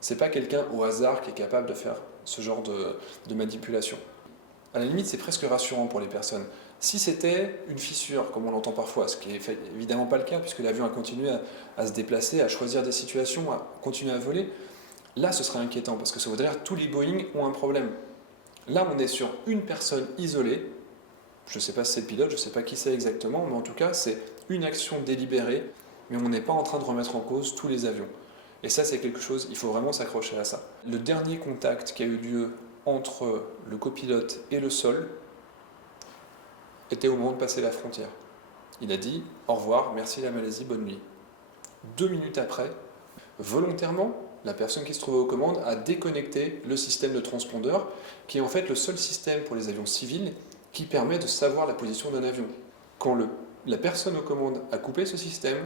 C'est pas quelqu'un au hasard qui est capable de faire ce genre de manipulation. À la limite, c'est presque rassurant pour les personnes. Si c'était une fissure, comme on l'entend parfois, ce qui est évidemment pas le cas, puisque l'avion a continué à se déplacer, à choisir des situations, à continuer à voler, là ce serait inquiétant, parce que ça voudrait dire que tous les Boeing ont un problème. Là, on est sur une personne isolée. Je ne sais pas si c'est le pilote, je ne sais pas qui c'est exactement, mais en tout cas, c'est une action délibérée, mais on n'est pas en train de remettre en cause tous les avions. Et ça, c'est quelque chose, il faut vraiment s'accrocher à ça. Le dernier contact qui a eu lieu entre le copilote et le sol était au moment de passer la frontière. Il a dit au revoir, merci la Malaisie, bonne nuit. 2 minutes après, volontairement, la personne qui se trouvait aux commandes a déconnecté le système de transpondeur, qui est en fait le seul système pour les avions civils qui permet de savoir la position d'un avion. Quand la personne aux commandes a coupé ce système,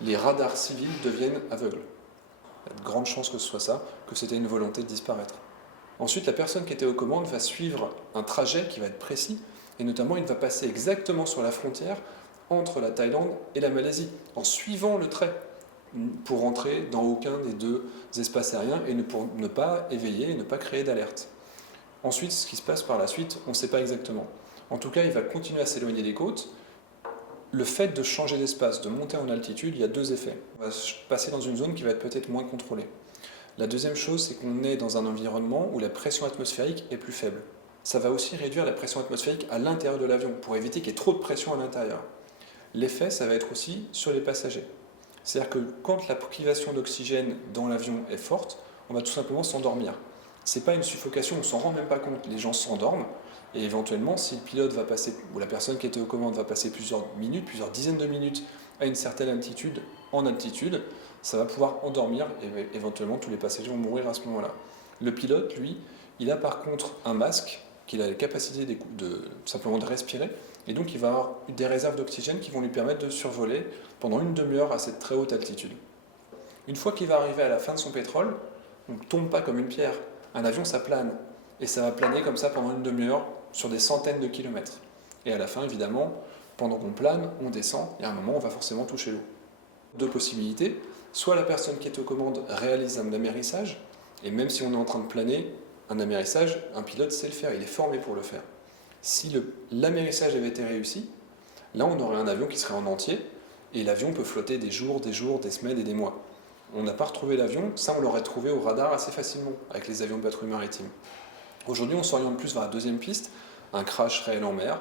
les radars civils deviennent aveugles. Il y a de grandes chances que ce soit ça, que c'était une volonté de disparaître. Ensuite, la personne qui était aux commandes va suivre un trajet qui va être précis, et notamment il va passer exactement sur la frontière entre la Thaïlande et la Malaisie, en suivant le trait, pour rentrer dans aucun des deux espaces aériens et pour ne pas éveiller et ne pas créer d'alerte. Ensuite, ce qui se passe par la suite, on ne sait pas exactement. En tout cas, il va continuer à s'éloigner des côtes. Le fait de changer d'espace, de monter en altitude, il y a deux effets. On va passer dans une zone qui va être peut-être moins contrôlée. La deuxième chose, c'est qu'on est dans un environnement où la pression atmosphérique est plus faible. Ça va aussi réduire la pression atmosphérique à l'intérieur de l'avion, pour éviter qu'il y ait trop de pression à l'intérieur. L'effet, ça va être aussi sur les passagers. C'est-à-dire que quand la privation d'oxygène dans l'avion est forte, on va tout simplement s'endormir. C'est pas une suffocation, on ne s'en rend même pas compte. Les gens s'endorment et éventuellement, si le pilote va passer, ou la personne qui était aux commandes va passer plusieurs minutes, plusieurs dizaines de minutes à une certaine altitude, en altitude, ça va pouvoir endormir et éventuellement tous les passagers vont mourir à ce moment-là. Le pilote, lui, il a par contre un masque qu'il a la capacité simplement de respirer, et donc il va avoir des réserves d'oxygène qui vont lui permettre de survoler pendant une demi-heure à cette très haute altitude. Une fois qu'il va arriver à la fin de son pétrole, on ne tombe pas comme une pierre. Un avion, ça plane. Et ça va planer comme ça pendant une demi-heure sur des centaines de kilomètres. Et à la fin, évidemment, pendant qu'on plane, on descend, et à un moment, on va forcément toucher l'eau. Deux possibilités. Soit la personne qui est aux commandes réalise un amérissage, et même si on est en train de planer, un amérissage, un pilote sait le faire, il est formé pour le faire. Si l'amérissage avait été réussi, là on aurait un avion qui serait en entier, et l'avion peut flotter des jours, des semaines et des mois. On n'a pas retrouvé l'avion, ça on l'aurait trouvé au radar assez facilement, avec les avions de patrouille maritime. Aujourd'hui on s'oriente plus vers la deuxième piste, un crash réel en mer.